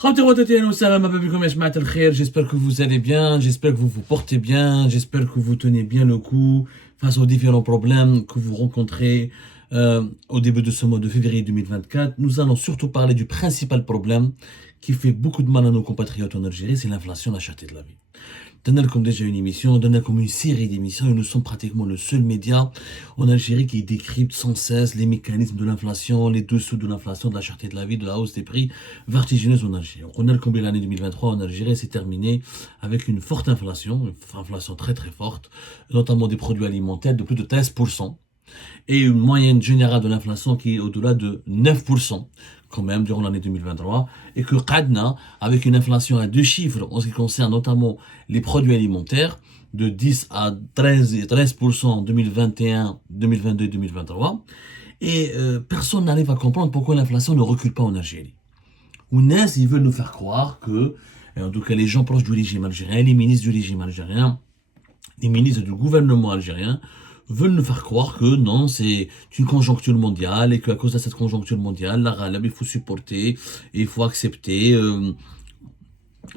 J'espère que vous allez bien, j'espère que vous vous portez bien, j'espère que vous tenez bien le coup face aux différents problèmes que vous rencontrez au début de ce mois de février 2024. Nous allons surtout parler du principal problème qui fait beaucoup de mal à nos compatriotes en Algérie, c'est l'inflation, la cherté de la vie. Donnez comme déjà une émission, donnez comme une série d'émissions, et nous sommes pratiquement le seul média en Algérie qui décrypte sans cesse les mécanismes de l'inflation, les dessous de l'inflation, de la cherté de la vie, de la hausse des prix vertigineuse en Algérie. On a le combien l'année 2023 en Algérie s'est terminée avec une forte inflation, une inflation très très forte, notamment des produits alimentaires de plus de 13%, et une moyenne générale de l'inflation qui est au-delà de 9% quand même durant l'année 2023, et que Qadna, avec une inflation à deux chiffres en ce qui concerne notamment les produits alimentaires, de 10 à 13% en 2021, 2022, 2023, et personne n'arrive à comprendre pourquoi l'inflation ne recule pas en Algérie. Ounes, ils veulent nous faire croire que, en tout cas les gens proches du régime algérien, les ministres du régime algérien, les ministres du gouvernement algérien, veulent nous faire croire que non, c'est une conjoncture mondiale et qu'à cause de cette conjoncture mondiale, la Ghalab, il faut supporter, et il faut accepter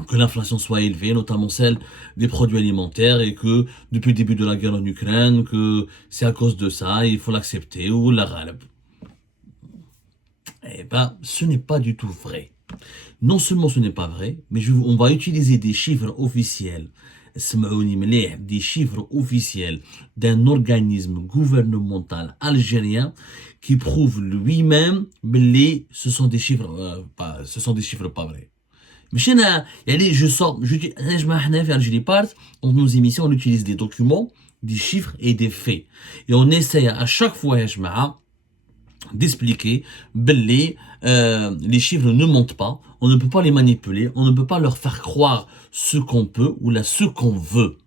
que l'inflation soit élevée, notamment celle des produits alimentaires, et que depuis le début de la guerre en Ukraine, que c'est à cause de ça, il faut l'accepter, ou la Ghalab. Eh ben, ce n'est pas du tout vrai. Non seulement ce n'est pas vrai, mais on va utiliser des chiffres officiels, des chiffres officiels d'un organisme gouvernemental algérien qui prouve lui-même que ce sont des chiffres pas vrais. مش انا يعني je dis احنا في Algérie Part, dans nos émissions on utilise des documents, des chiffres et des faits, et on essaie à chaque fois يا جماعه d'expliquer les chiffres ne mentent pas, on ne peut pas les manipuler, on ne peut pas leur faire croire ce qu'on peut ou ce qu'on veut.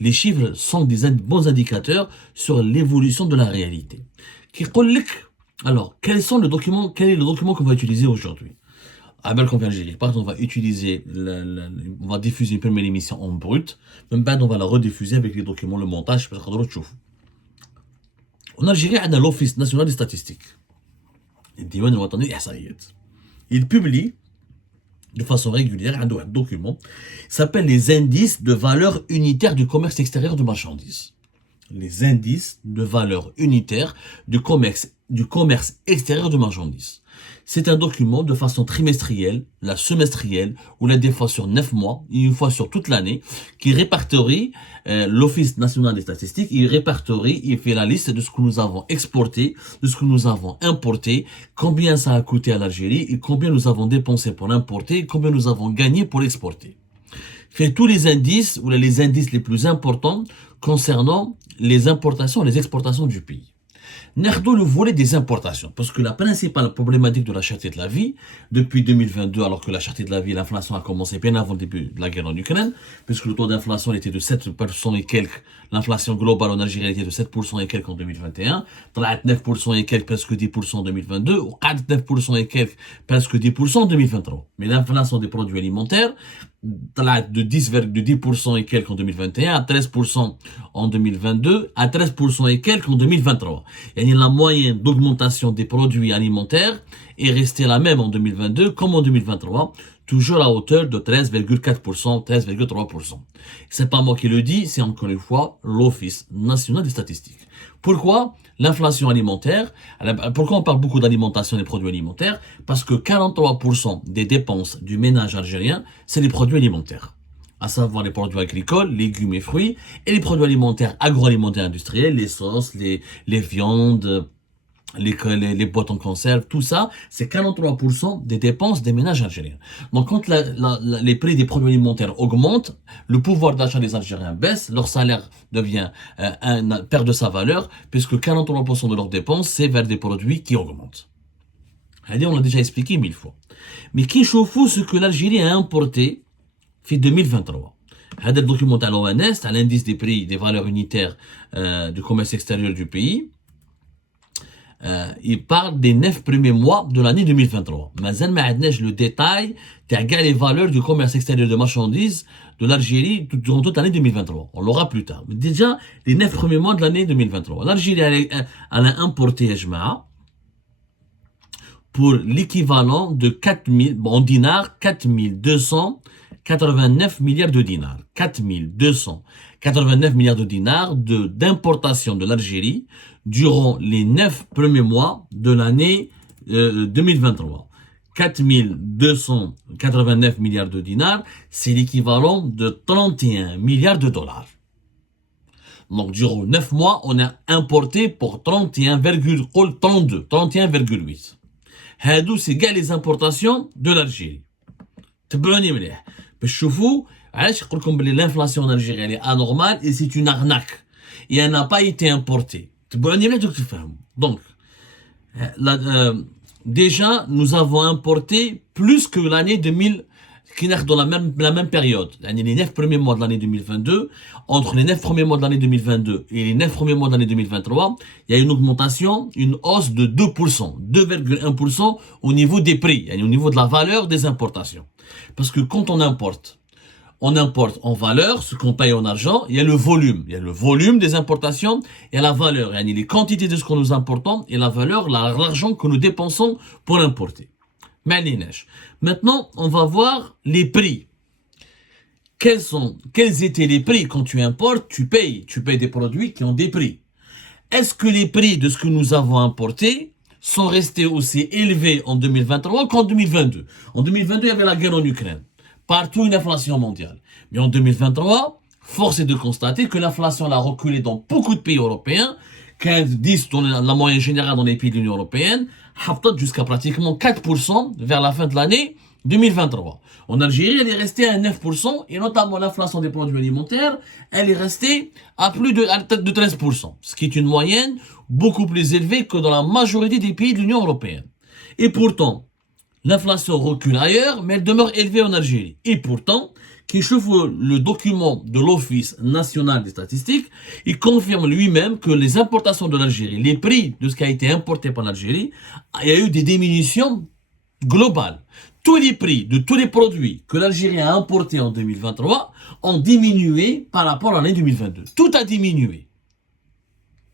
Les chiffres sont des bons indicateurs sur l'évolution de la réalité. Alors, quel est le document qu'on va utiliser aujourd'hui? À Algérie, on va utiliser, on va diffuser une première émission en brut, même on va la rediffuser avec les documents, le montage, parce que en Algérie, on a l'Office national des statistiques. Il publie de façon régulière un document qui s'appelle les indices de valeur unitaire du commerce extérieur de marchandises. Les indices de valeur unitaire du commerce extérieur de marchandises. C'est un document de façon trimestrielle, la semestrielle, ou des fois sur 9 mois, une fois sur toute l'année, qui répertorie l'Office national des statistiques, il fait la liste de ce que nous avons exporté, de ce que nous avons importé, combien ça a coûté à l'Algérie, et combien nous avons dépensé pour l'importer, et combien nous avons gagné pour l'exporter. Fait tous les indices, ou les indices les plus importants concernant les importations et les exportations du pays. Nerdo le volet des importations, parce que la principale problématique de la cherté de la vie, depuis 2022, alors que la cherté de la vie, l'inflation a commencé bien avant le début de la guerre en Ukraine, puisque le taux d'inflation était de 7% et quelques, l'inflation globale en Algérie était de 7% et quelques en 2021, 9% et quelques, presque 10% en 2022, ou 9% et quelques, presque 10% en 2023. Mais l'inflation des produits alimentaires, de 10% et quelques en 2021 à 13% en 2022 à 13% et quelques en 2023. Et la moyenne d'augmentation des produits alimentaires est restée la même en 2022 comme en 2023, toujours à hauteur de 13,4%, 13,3%. C'est pas moi qui le dis, c'est encore une fois l'Office national des statistiques. Pourquoi l'inflation alimentaire? Pourquoi on parle beaucoup d'alimentation et des produits alimentaires? Parce que 43% des dépenses du ménage algérien, c'est les produits alimentaires. À savoir les produits agricoles, légumes et fruits, et les produits alimentaires agroalimentaires industriels, les sauces, les viandes, les boîtes en conserve, tout ça, c'est 43% des dépenses des ménages algériens. Donc quand les prix des produits alimentaires augmentent, le pouvoir d'achat des Algériens baisse, leur salaire perd de sa valeur, puisque 43% de leurs dépenses, c'est vers des produits qui augmentent. On l'a déjà expliqué 1000 fois. Mais qui chauffe ce que l'Algérie a importé en 2023? Le document de l'ONS, l'indice des prix des valeurs unitaires du commerce extérieur du pays, il parle des 9 premiers mois de l'année 2023. Mais le détail de les valeurs du commerce extérieur de marchandises de l'Algérie durant toute l'année 2023. On l'aura plus tard. Mais déjà, les 9 premiers mois de l'année 2023. L'Algérie, elle a importé, pour l'équivalent de 4000, bon, en dinars, 4289 milliards de dinars. 4289 milliards de dinars d'importation de l'Algérie durant les 9 premiers mois de l'année 2023. 4289 milliards de dinars, c'est l'équivalent de 31 milliards de dollars. Donc, durant 9 mois, on a importé pour 31,32, 31,8. هادو c'est كاع les importations de l'Algérie. تبعوني مليح باش تشوفوا علاش نقول لكم بلي l'inflation en Algérie elle est anormale et c'est une arnaque. Et elle n'a pas été importée. تبعوني مليح دوك تفهموا. Donc, déjà, nous avons importé plus que l'année 2000, qui est dans la même période. Les 9 premiers mois de l'année 2022, entre les 9 premiers mois de l'année 2022 et les 9 premiers mois de l'année 2023, il y a une augmentation, une hausse de 2%, 2,1% au niveau des prix, au niveau de la valeur des importations. Parce que quand on importe en valeur, ce qu'on paye en argent, il y a le volume. Il y a le volume des importations et la valeur. Il y a les quantités de ce que nous importons et la valeur, l'argent que nous dépensons pour importer. Maintenant, on va voir les prix. Quels étaient les prix quand tu importes, tu payes des produits qui ont des prix. Est-ce que les prix de ce que nous avons importé sont restés aussi élevés en 2023 qu'en 2022? En 2022, il y avait la guerre en Ukraine. Partout une inflation mondiale. Mais en 2023, force est de constater que l'inflation a reculé dans beaucoup de pays européens, 15-10 dans la moyenne générale dans les pays de l'Union européenne, jusqu'à pratiquement 4% vers la fin de l'année 2023. En Algérie, elle est restée à 9%, et notamment l'inflation des produits alimentaires, elle est restée à plus de 13%, ce qui est une moyenne beaucoup plus élevée que dans la majorité des pays de l'Union européenne. Et pourtant, l'inflation recule ailleurs, mais elle demeure élevée en Algérie. Et pourtant, qui chauffe le document de l'Office national des statistiques, il confirme lui-même que les importations de l'Algérie, les prix de ce qui a été importé par l'Algérie, il y a eu des diminutions globales. Tous les prix de tous les produits que l'Algérie a importés en 2023 ont diminué par rapport à l'année 2022. Tout a diminué.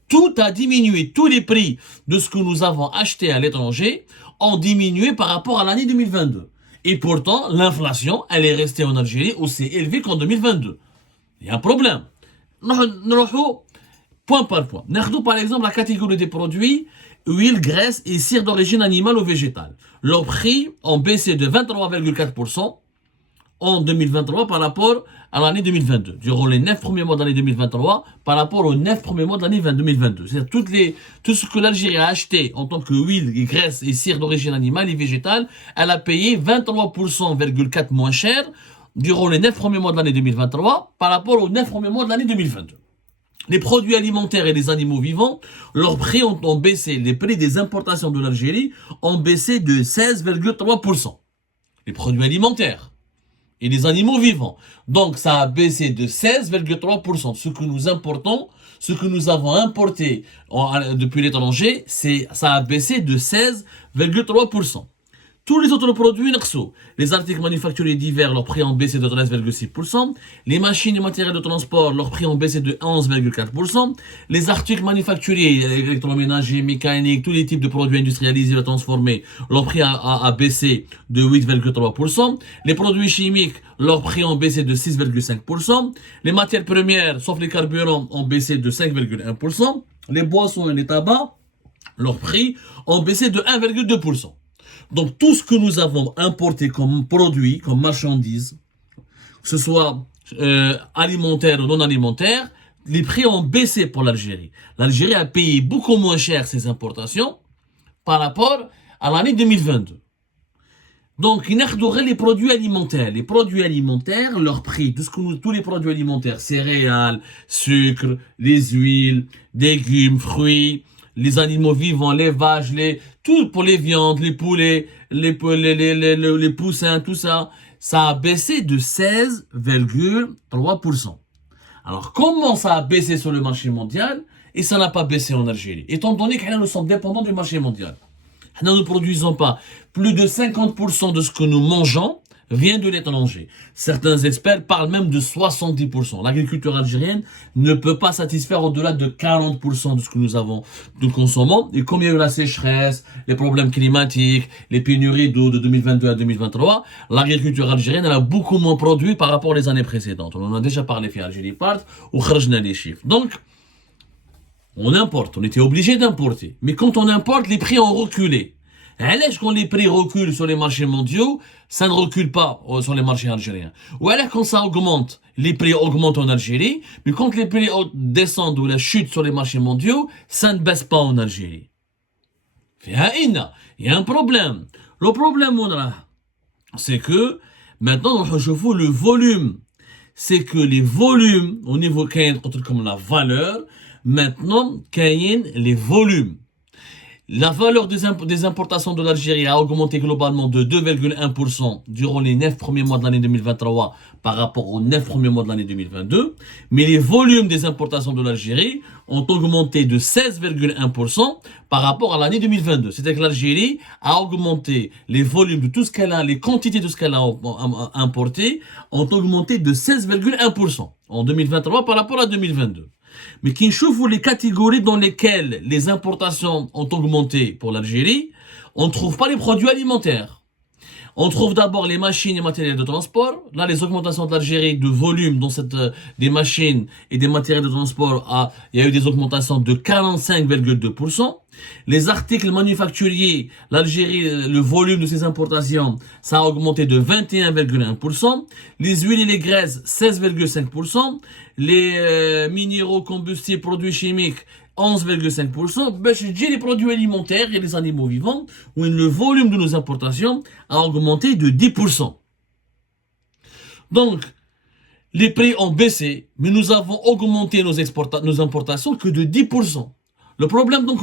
Tout a diminué. Tous les prix de ce que nous avons acheté à l'étranger ont diminué par rapport à l'année 2022. Et pourtant, l'inflation, elle est restée en Algérie aussi élevée qu'en 2022. Il y a un problème. Point par point. Nous par exemple la catégorie des produits huile, graisse et cire d'origine animale ou végétale. Leurs prix ont baissé de 23,4% en 2023 par rapport à l'année 2022. Durant les 9 premiers mois de l'année 2023 par rapport aux 9 premiers mois de l'année 2022. C'est-à-dire tout ce que l'Algérie a acheté en tant que huile, graisse et cire d'origine animale et végétale, elle a payé 23,4% moins cher durant les 9 premiers mois de l'année 2023 par rapport aux 9 premiers mois de l'année 2022. Les produits alimentaires et les animaux vivants, leurs prix ont baissé. Les prix des importations de l'Algérie ont baissé de 16,3%. Les produits alimentaires et les animaux vivants. Donc, ça a baissé de 16,3%. Ce que nous importons, ce que nous avons importé depuis l'étranger, ça a baissé de 16,3%. Tous les autres produits, les articles manufacturés divers, leur prix ont baissé de 13,6%. Les machines et matériels de transport, leur prix ont baissé de 11,4%. Les articles manufacturés, électroménagers, mécaniques, tous les types de produits industrialisés et transformés, leur prix a baissé de 8,3%. Les produits chimiques, leur prix ont baissé de 6,5%. Les matières premières, sauf les carburants, ont baissé de 5,1%. Les boissons et les tabacs, leurs prix ont baissé de 1,2%. Donc tout ce que nous avons importé comme produit, comme marchandise, que ce soit alimentaire ou non alimentaire, les prix ont baissé pour l'Algérie. L'Algérie a payé beaucoup moins cher ses importations par rapport à l'année 2022. Donc, il y les produits alimentaires. Les produits alimentaires, leur prix, tous les produits alimentaires, céréales, sucre, les huiles, légumes, fruits, les animaux vivants, les vaches, tout pour les viandes, les poulets, les poussins, tout ça, ça a baissé de 16,3%. Alors, comment ça a baissé sur le marché mondial et ça n'a pas baissé en Algérie? Étant donné que nous sommes dépendants du marché mondial. Nous ne produisons pas plus de 50% de ce que nous mangeons vient de l'étranger. Certains experts parlent même de 70%. L'agriculture algérienne ne peut pas satisfaire au-delà de 40% de ce que nous consommons. Et comme il y a eu la sécheresse, les problèmes climatiques, les pénuries d'eau de 2022 à 2023, l'agriculture algérienne elle a beaucoup moins produit par rapport aux années précédentes. On en a déjà parlé في Algérie Part ou kharjna les chiffres. Donc, on importe, on était obligé d'importer. Mais quand on importe, les prix ont reculé. Alors, quand les prix reculent sur les marchés mondiaux, ça ne recule pas sur les marchés algériens. Ou alors, quand ça augmente, les prix augmentent en Algérie, mais quand les prix descendent ou la chute sur les marchés mondiaux, ça ne baisse pas en Algérie. Il y a un problème. Le problème, c'est que maintenant, je vois le volume. C'est que les volumes, au niveau comme la valeur, maintenant, les volumes. La valeur des importations de l'Algérie a augmenté globalement de 2,1% durant les 9 premiers mois de l'année 2023 par rapport aux 9 premiers mois de l'année 2022. Mais les volumes des importations de l'Algérie ont augmenté de 16,1% par rapport à l'année 2022. C'est-à-dire que l'Algérie a augmenté les volumes de tout ce qu'elle a, les quantités de ce qu'elle a importé ont augmenté de 16,1% en 2023 par rapport à 2022. Mais qui chauffent les catégories dans lesquelles les importations ont augmenté pour l'Algérie, on ne trouve pas les produits alimentaires. On trouve d'abord les machines et matériels de transport. Là, les augmentations de l'Algérie de volume dans des machines et des matériels de transport, il y a eu des augmentations de 45,2%. Les articles manufacturiers, l'Algérie, le volume de ses importations, ça a augmenté de 21,1%. Les huiles et les graisses, 16,5%. Les minéraux, combustibles, produits chimiques, 11,5%. Ben, je dis les produits alimentaires et les animaux vivants, où le volume de nos importations a augmenté de 10%. Donc, les prix ont baissé, mais nous avons augmenté nos importations que de 10%. Le problème, donc,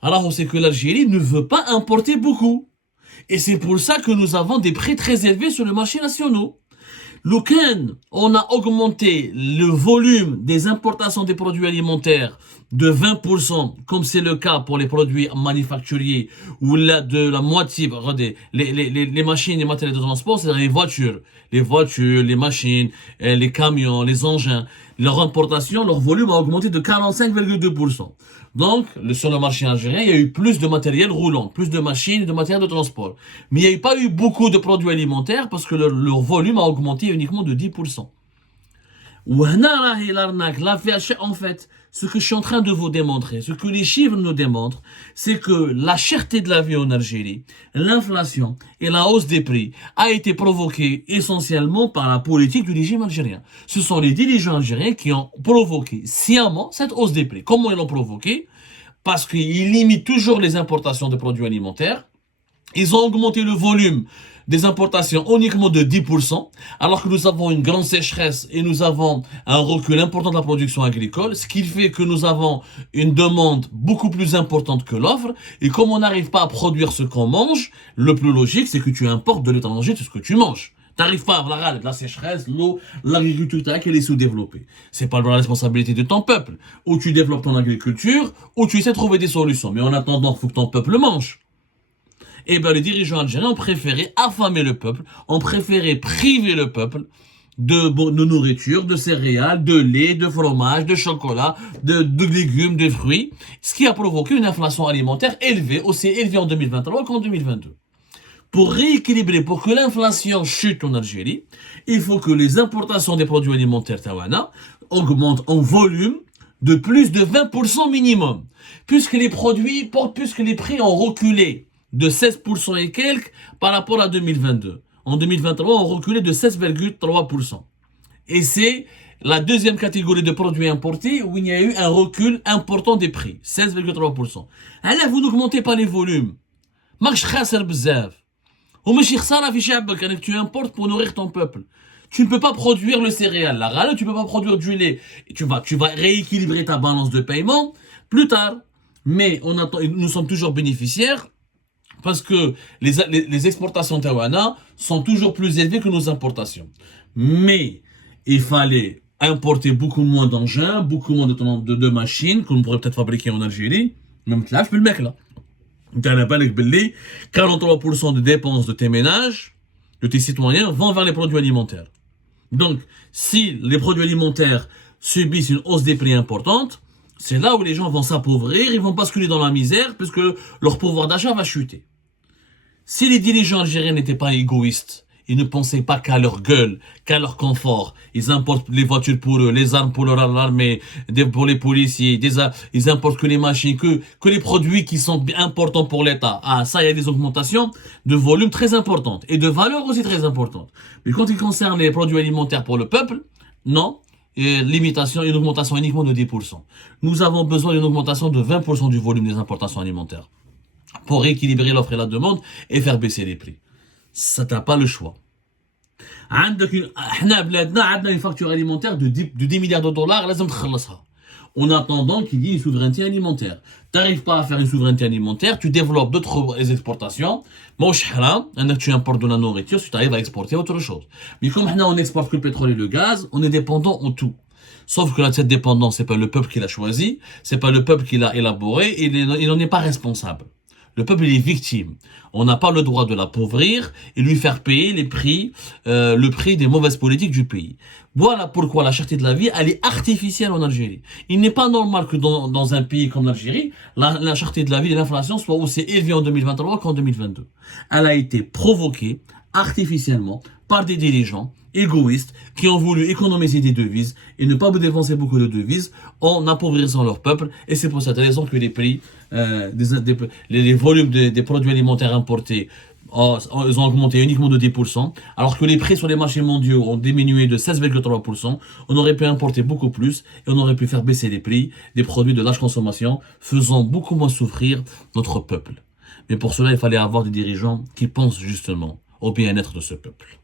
alors, c'est que l'Algérie ne veut pas importer beaucoup. Et c'est pour ça que nous avons des prix très élevés sur le marché national. Lequel on a augmenté le volume des importations des produits alimentaires de 20%, comme c'est le cas pour les produits manufacturiers, ou là de la moitié, regardez, les machines, les matériels de transport, c'est-à-dire les voitures, les machines, les camions, les engins, leur importation, leur volume a augmenté de 45,2%. Donc, sur le marché algérien, il y a eu plus de matériel roulant, plus de machines et de matériel de transport. Mais il n'y a pas eu beaucoup de produits alimentaires parce que leur volume a augmenté uniquement de 10%. En fait, ce que je suis en train de vous démontrer, ce que les chiffres nous démontrent, c'est que la cherté de la vie en Algérie, l'inflation et la hausse des prix a été provoquée essentiellement par la politique du régime algérien. Ce sont les dirigeants algériens qui ont provoqué sciemment cette hausse des prix. Comment ils l'ont provoqué? Parce qu'ils limitent toujours les importations de produits alimentaires. Ils ont augmenté le volume des importations uniquement de 10%, alors que nous avons une grande sécheresse et nous avons un recul important de la production agricole, ce qui fait que nous avons une demande beaucoup plus importante que l'offre, et comme on n'arrive pas à produire ce qu'on mange, le plus logique, c'est que tu importes de l'étranger tout ce que tu manges. T'arrives pas à avoir la sécheresse, l'eau, l'agriculture, elle est sous-développée. C'est pas la responsabilité de ton peuple. Ou tu développes ton agriculture, ou tu essaies de trouver des solutions. Mais en attendant, il faut que ton peuple mange. Eh bien, les dirigeants algériens ont préféré affamer le peuple, ont préféré priver le peuple de nourriture, de céréales, de lait, de fromage, de chocolat, de légumes, de fruits, ce qui a provoqué une inflation alimentaire élevée, aussi élevée en 2023 qu'en 2022. Pour rééquilibrer, pour que l'inflation chute en Algérie, il faut que les importations des produits alimentaires tawana augmentent en volume de plus de 20% minimum, puisque les prix ont reculé de 16% et quelques par rapport à 2022. En 2023, on reculait de 16,3%. Et c'est la deuxième catégorie de produits importés où il y a eu un recul important des prix, 16,3%. Alors, vous n'augmentez pas les volumes. ماكش خاسر بزاف. وماشي خسارة في شعبك انك tu importes pour nourrir ton peuple. Tu ne peux pas produire le céréal, la râle, tu ne peux pas produire du lait. Tu vas rééquilibrer ta balance de paiement plus tard. Mais nous sommes toujours bénéficiaires parce que les exportations tawana sont toujours plus élevées que nos importations. Mais il fallait importer beaucoup moins d'engins, beaucoup moins de machines qu'on pourrait peut-être fabriquer en Algérie. Même là, je peux le mec là. Tu as 43% de dépenses de tes ménages de tes citoyens vont vers les produits alimentaires. Donc, si les produits alimentaires subissent une hausse des prix importante, c'est là où les gens vont s'appauvrir, ils vont basculer dans la misère, puisque leur pouvoir d'achat va chuter. Si les dirigeants algériens n'étaient pas égoïstes, ils ne pensaient pas qu'à leur gueule, qu'à leur confort. Ils importent les voitures pour eux, les armes pour l'armée, pour les policiers, ils importent que les machines, que les produits qui sont importants pour l'État. Ah, ça, il y a des augmentations de volume très importantes et de valeur aussi très importantes. Mais quand il concerne les produits alimentaires pour le peuple, non. Et limitation, une augmentation uniquement de 10%. Nous avons besoin d'une augmentation de 20% du volume des importations alimentaires pour rééquilibrer l'offre et la demande et faire baisser les prix. Ça, t'as pas le choix. احنا بلادنا عندنا une facture alimentaire de 10 milliards de dollars لازم تخلصها. En attendant qu'il y ait une souveraineté alimentaire. T'arrives pas à faire une souveraineté alimentaire, tu développes d'autres exportations. ماهوش حرام انك tu importes de la nourriture si tu arrives à exporter autre chose. Mais comme on n'exporte que le pétrole et le gaz, on est dépendant en tout. Sauf que là, cette dépendance, c'est pas le peuple qui l'a choisi, c'est pas le peuple qui l'a élaboré, et il n'en est pas responsable. Le peuple il est victime. On n'a pas le droit de l'appauvrir et lui faire payer le prix des mauvaises politiques du pays. Voilà pourquoi la cherté de la vie, elle est artificielle en Algérie. Il n'est pas normal que dans un pays comme l'Algérie, la cherté de la vie et l'inflation soient aussi élevées en 2023 qu'en 2022. Elle a été provoquée artificiellement par des dirigeants égoïstes qui ont voulu économiser des devises et ne pas dépenser beaucoup de devises en appauvrissant leur peuple. Et c'est pour cette raison que les prix, les volumes des produits alimentaires importés ils ont augmenté uniquement de 10%, alors que les prix sur les marchés mondiaux ont diminué de 16,3%. On aurait pu importer beaucoup plus et on aurait pu faire baisser les prix des produits de large consommation, faisant beaucoup moins souffrir notre peuple. Mais pour cela, il fallait avoir des dirigeants qui pensent justement au bien-être de ce peuple.